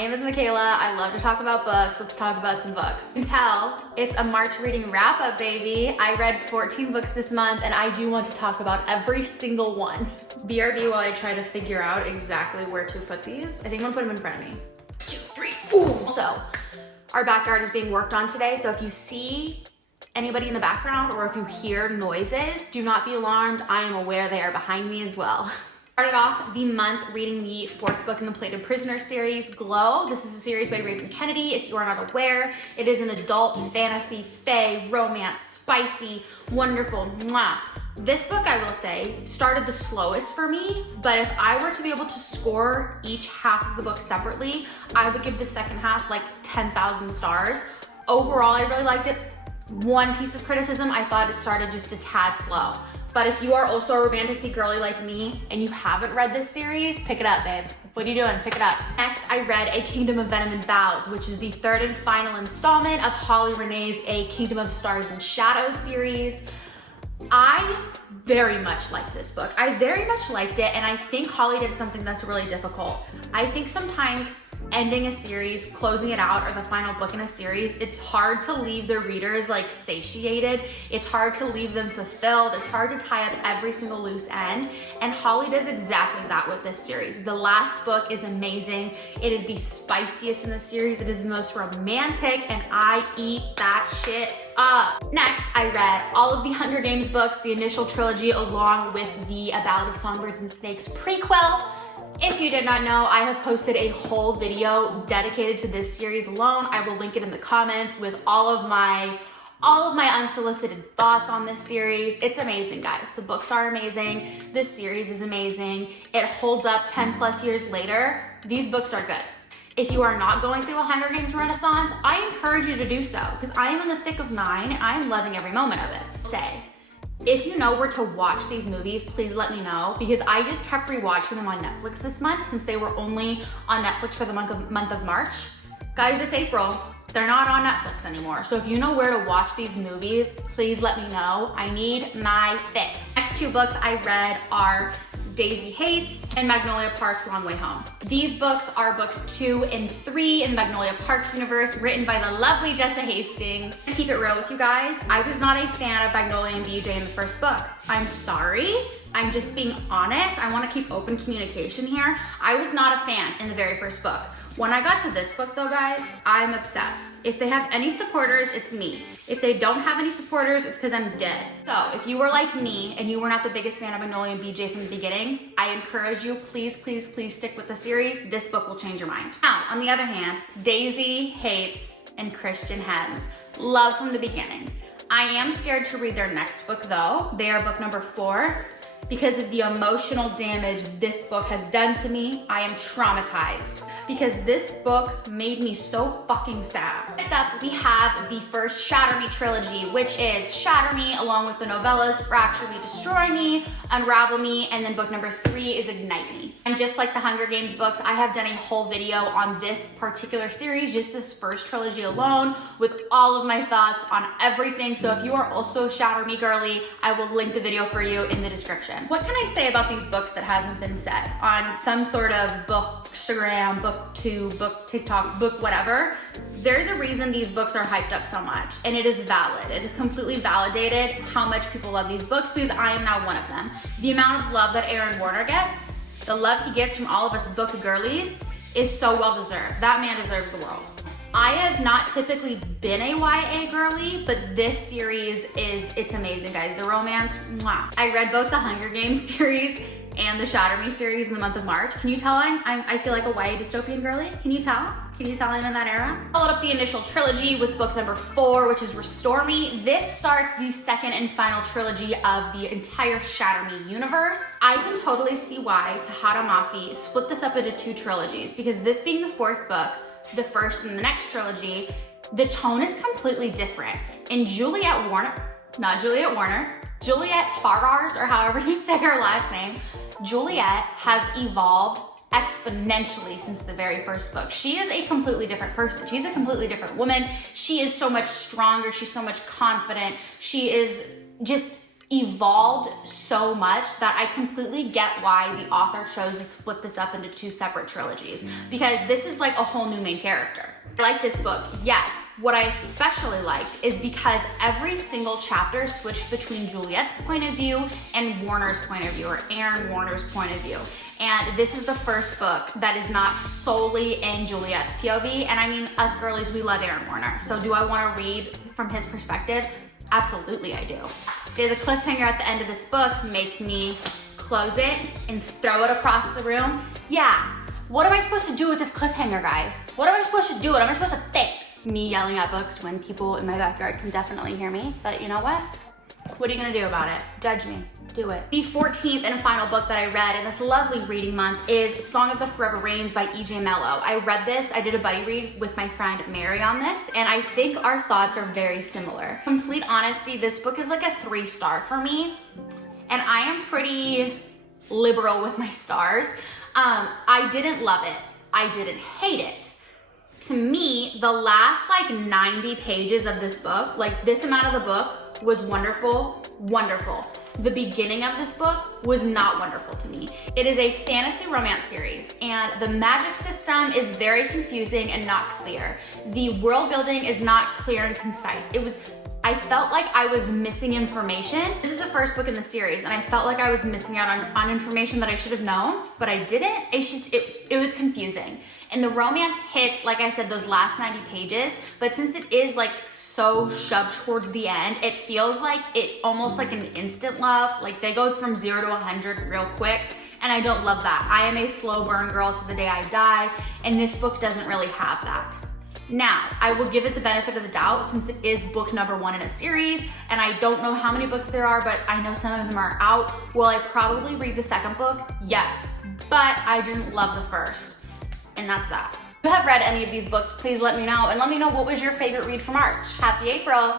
name is Michaela. I love to talk about books. Let's talk about some books. You can tell it's a March reading wrap up, baby. I read 14 books this month and I do want to talk about every single one. BRB while I try to figure out exactly where to put these. I think I'm gonna put them in front of me. 2, 3, 4. So, our backyard is being worked on today, so if you see anybody in the background or if you hear noises, do not be alarmed. I am aware they are behind me as well. Started off the month reading the 4th book in the Plated Prisoner series, Glow. This is a series by Raven Kennedy. If you are not aware, it is an adult fantasy, fae, romance, spicy, wonderful, mwah. This book, I will say, started the slowest for me, but if I were to be able to score each half of the book separately, I would give the second half like 10,000 stars. Overall, I really liked it. One piece of criticism, I thought it started just a tad slow. But if you are also a romantic girly like me and you haven't read this series, pick it up, babe. What are you doing? Pick it up. Next, I read A Kingdom of Venom and Vows, which is the 3rd and final installment of Holly Renee's A Kingdom of Stars and Shadows series. I very much liked this book. I very much liked it, and I think Holly did something that's really difficult. I think sometimes ending a series, closing it out, or the final book in a series, it's hard to leave the readers like satiated. It's hard to leave them fulfilled. It's hard to tie up every single loose end. And Holly does exactly that with this series. The last book is amazing. It is the spiciest in the series. It is the most romantic, and I eat that shit up. Next, I read all of the Hunger Games books, the initial trilogy, along with the A Ballad of Songbirds and Snakes prequel. If you did not know, I have posted a whole video dedicated to this series alone. I will link it in the comments with all of my unsolicited thoughts on this series. It's amazing, guys. The books are amazing. This series is amazing. It holds up 10 plus years later. These books are good. If you are not going through a Hunger Games renaissance, I encourage you to do so because I am in the thick of mine and I am loving every moment of it. Say, if you know where to watch these movies, please let me know because I just kept rewatching them on Netflix this month since they were only on Netflix for the month of March. Guys, it's April. They're not on Netflix anymore. So if you know where to watch these movies, please let me know. I need my fix. Next 2 books I read are Daisy Haites and Magnolia Park's Long Way Home. These books are books 2 and 3 in Magnolia Park's universe, written by the lovely Jessa Hastings. To keep it real with you guys, I was not a fan of Magnolia and BJ in the first book. I'm sorry. I'm just being honest. I want to keep open communication here. I was not a fan in the very first book. When I got to this book though, guys, I'm obsessed. If they have any supporters, it's me. If they don't have any supporters, it's because I'm dead. So if you were like me and you were not the biggest fan of Magnolia and BJ from the beginning, I encourage you, please, please, please stick with the series. This book will change your mind. Now, on the other hand, Daisy Haites and Christian Hems. Love from the beginning. I am scared to read their next book though. They are book number 4. Because of the emotional damage this book has done to me, I am traumatized because this book made me so fucking sad. Next up, we have the first Shatter Me trilogy, which is Shatter Me along with the novellas Fracture Me, Destroy Me, Unravel Me, and then book number 3 is Ignite Me. And just like the Hunger Games books, I have done a whole video on this particular series, just this first trilogy alone, with all of my thoughts on everything. So if you are also a Shatter Me girly, I will link the video for you in the description. What can I say about these books that hasn't been said on some sort of bookstagram, booktube, book TikTok, book whatever? There's a reason these books are hyped up so much, and it is valid. It is completely validated how much people love these books because I am now one of them. The amount of love that Aaron Warner gets, the love he gets from all of us book girlies is so well deserved. That man deserves the world. I have not typically been a YA girly, but this series it's amazing, guys. The romance, mwah. I read both the Hunger Games series and the Shatter Me series in the month of March. Can you tell I feel like a YA dystopian girly? Can you tell? Can you tell I'm in that era? Followed up the initial trilogy with book number 4, which is Restore Me. This starts the 2nd and final trilogy of the entire Shatter Me universe. I can totally see why Tahereh Mafi split this up into 2 trilogies because this being the 4th book, the first in the next trilogy, the tone is completely different. And Juliet Farrars, or however you say her last name, Juliet has evolved exponentially since the very first book. She is a completely different person. She's a completely different woman. She is so much stronger. She's so much confident. She is just evolved so much that I completely get why the author chose to split this up into 2 separate trilogies, because this is like a whole new main character. I like this book, yes. What I especially liked is because every single chapter switched between Juliet's point of view and Warner's point of view, or Aaron Warner's point of view. And this is the first book that is not solely in Juliet's POV. And I mean, us girlies, we love Aaron Warner. So do I want to read from his perspective? Absolutely I do. Did the cliffhanger at the end of this book make me close it and throw it across the room? Yeah. What am I supposed to do with this cliffhanger, guys? What am I supposed to do? What am I supposed to think? Me yelling at books when people in my backyard can definitely hear me, but you know what? What are you gonna do about it? Judge me, do it. The 14th and final book that I read in this lovely reading month is Song of the Forever Rains by E.J. Mellow. I read this, I did a buddy read with my friend Mary on this, and I think our thoughts are very similar. Complete honesty, this book is like a 3-star for me, and I am pretty liberal with my stars. I didn't love it. I didn't hate it. To me, the last like 90 pages of this book, like this amount of the book was wonderful, wonderful. The beginning of this book was not wonderful to me. It is a fantasy romance series, and the magic system is very confusing and not clear. The world building is not clear and concise. I felt like I was missing information. This is the first book in the series, and I felt like I was missing out on information that I should have known, but I didn't. It was confusing. And the romance hits, like I said, those last 90 pages, but since it is like so shoved towards the end, it feels like almost like an instant love. Like they go from 0 to 100 real quick, and I don't love that. I am a slow burn girl to the day I die, and this book doesn't really have that. Now, I will give it the benefit of the doubt since it is book number 1 in a series, and I don't know how many books there are, but I know some of them are out. Will I probably read the second book? Yes, but I didn't love the first, and that's that. If you have read any of these books, please let me know, and let me know what was your favorite read for March. Happy April!